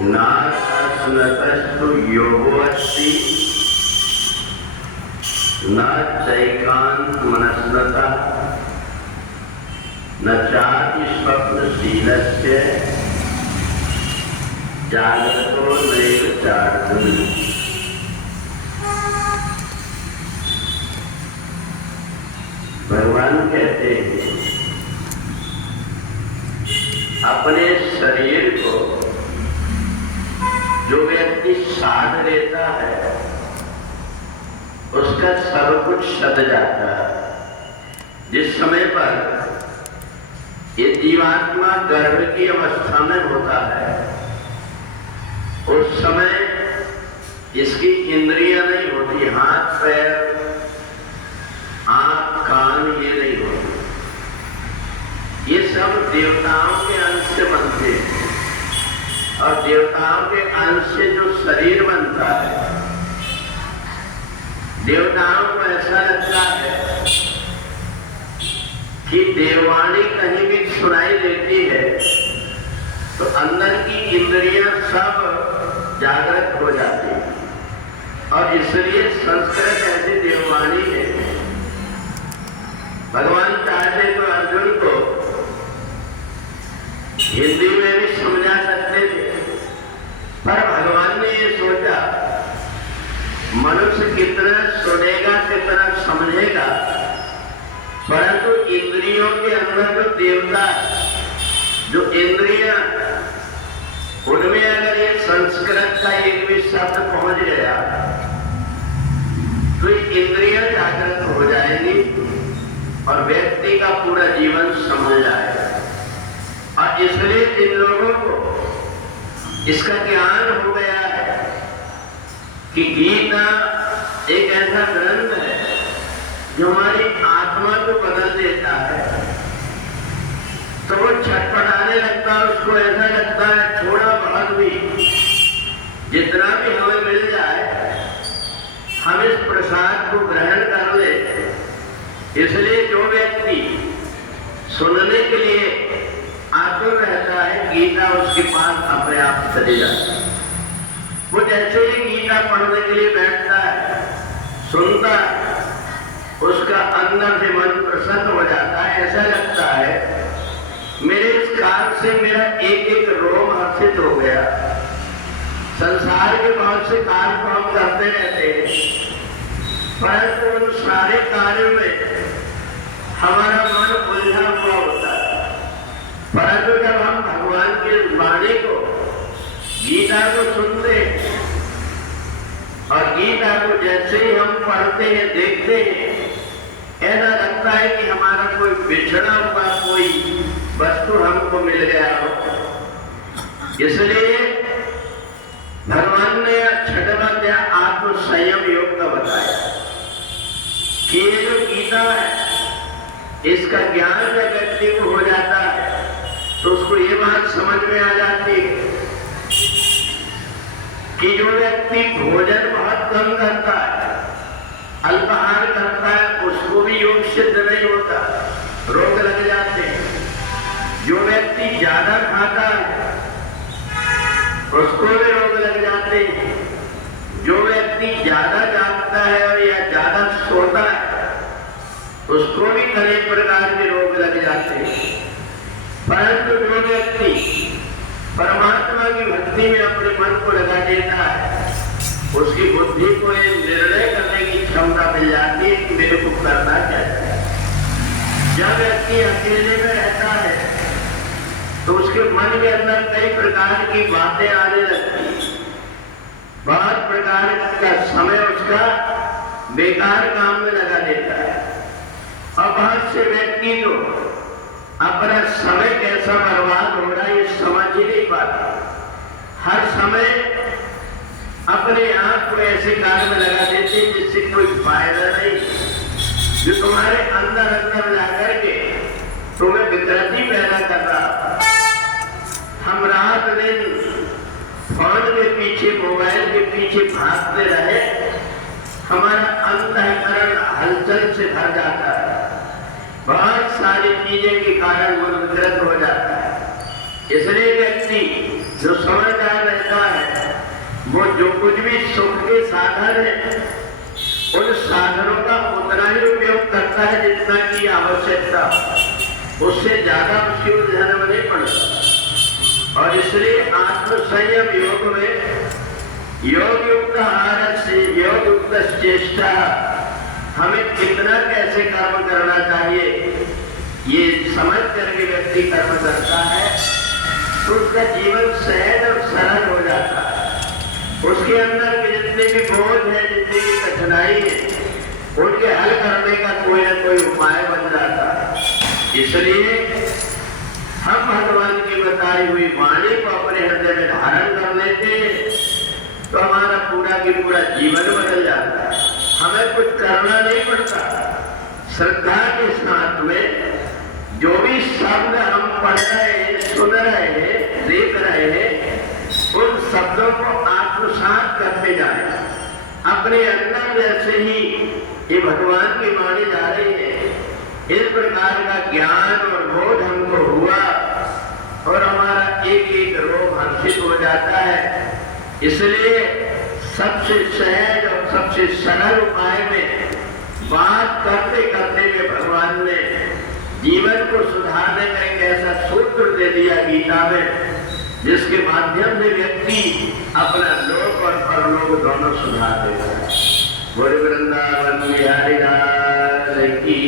नास्नतस्तु योगो अस्ति न चैकांत मनस्नतः न चाति स्वप्नशीलस्य जागतो नैव चार्जुन। भगवान कहते हैं अपने शरीर को जो व्यक्ति साध लेता है उसका सब कुछ सद जाता है। जिस समय पर ये जीवात्मा गर्भ की अवस्था में होता है उस समय इसकी इंद्रियां नहीं होती, हाथ पैर आंख कान ये नहीं होते। ये सब देवताओं के अंश से बनते हैं और देवताओं के अंश से जो शरीर बनता है, देवताओं को ऐसा लगता है कि देववाणी कहीं भी सुनाई देती है तो अंदर की इंद्रियां सब जागृत हो जाती है और इसलिए संस्कृत ऐसी देववाणी है। भगवान चाहते तो अर्जुन को हिंदी में भी समझा सकते थे, पर भगवान ने ये सोचा मनुष्य कितना सुनेगा कितना समझेगा, परंतु इंद्रियों के अंदर जो देवता जो इंद्रियां उनमें अगर ये संस्कृत का एक भी शब्द पहुंच गया तो इंद्रियां जागृत हो जाएंगी और व्यक्ति का पूरा जीवन समझ जाएगा। और इसलिए जिन लोगों को इसका ज्ञान हो गया है कि गीता एक ऐसा ग्रंथ है जो हमारी आत्मा को बदल देता है, तो वो छटपटाने लगता है, उसको ऐसा लगता है थोड़ा बहुत भी जितना भी हमें मिल जाए हम इस प्रसाद को ग्रहण कर ले। इसलिए जो व्यक्ति सुनने के लिए आतुर रहता है गीता उसके पास अपने आप चले जाता है। वो जैसे ही गीता पढ़ने के लिए बैठता है, सुनता है, उसका अंदर से मन प्रसन्न हो जाता है। ऐसा लगता है मेरे इस कार्य से मेरा एक एक रोम हर्षित हो गया। संसार के बहुत से कार्य को हम करते रहते हैं, परंतु उन सारे कार्यों में हमारा मन उलझा हुआ होता है। परंतु जब हम भगवान की वाणी को गीता को सुनते हैं और गीता को जैसे ही हम पढ़ते हैं देखते हैं, ऐसा लगता है कि हमारा कोई बिछड़ा हुआ कोई वस्तु हमको मिल गया हो। इसलिए भगवान ने छठवां अध्याय आत्म संयम योग का बताया कि ये जो गीता है इसका ज्ञान जब व्यक्ति को हो जाता है तो उसको ये बात समझ में आ जाती है कि जो व्यक्ति भोजन बहुत कम करता है, अल्पाहार करता है, उसको भी योग सिद्ध नहीं होता, रोग लग जाते हैं। जो व्यक्ति ज्यादा खाता है उसको भी रोग लग जाते हैं। जो व्यक्ति ज्यादा जागता है और या ज्यादा सोता है उसको भी कई प्रकार के रोग लग जाते हैं। परंतु जो व्यक्ति परमात्मा की भक्ति में अपने मन को लगा देता है उसकी बुद्धि को एक निर्णय करने की क्षमता मिल जाती है कि मेरे को करना क्या है। जब व्यक्ति अकेले में रहता है तो उसके मन के अंदर कई प्रकार की बातें आने लगती हैं। बहुत प्रकार का समय उसका बेकार काम में लगा देता है और बहुत से व्यक्ति तो अपना समय कैसा बर्बाद हो रहा है ये समझ ही नहीं पाता। हर समय अपने आप को ऐसे कार्य में लगा देते जिससे कोई फायदा नहीं, जो तुम्हारे अंदर अंदर जाकर के तुम्हें विकृति पैदा कर रहा। हम रात दिन फोन के पीछे मोबाइल के पीछे भागते रहे, हमारा अंतःकरण हलचल से भर जाता है। बहुत सारी चीजें के कारण मन विकृत हो जाता है। इसलिए व्यक्ति जो समझदार रहता वो जो कुछ भी सुख के साधन है उन साधनों का उतना ही उपयोग करता है जितना की आवश्यकता, उससे ज्यादा उसकी उलझन में नहीं पड़ता। और इसलिए आत्मसंयम योग में योग युक्त आहार से योग युक्त चेष्टा, हमें कितना कैसे कर्म करना चाहिए ये समझ करके व्यक्ति कर्म करता है तो उसका जीवन सहज और सरल हो जाता है। उसके अंदर के जितने भी बोझ है, जितनी भी कठिनाई है, उनके हल करने का कोई ना कोई उपाय बन जाता है। इसलिए हम भगवान की बताई हुई वाणी को अपने हृदय में धारण कर लेते तो हमारा पूरा की पूरा जीवन बदल जाता है। हमें कुछ करना नहीं पड़ता। श्रद्धा के साथ में जो भी शब्द हम पढ़ रहे हैं, सुन रहे हैं, देख रहे हैं, उन शब्दों को आत्मसात करते जाए। अपने अंदर जैसे ही ये भगवान की वाणी जा रही है, इस प्रकार का ज्ञान और बोध हमको हुआ और हमारा एक एक रोग हर्षित हो जाता है। इसलिए सबसे सहज और सबसे सरल उपाय में बात करते करते में भगवान ने जीवन को सुधारने का एक ऐसा सूत्र दे दिया गीता में, जिसके माध्यम से व्यक्ति अपना लोक और परलोक दोनों सुधार देता है। बोले वृंदावन बिहारी लाल की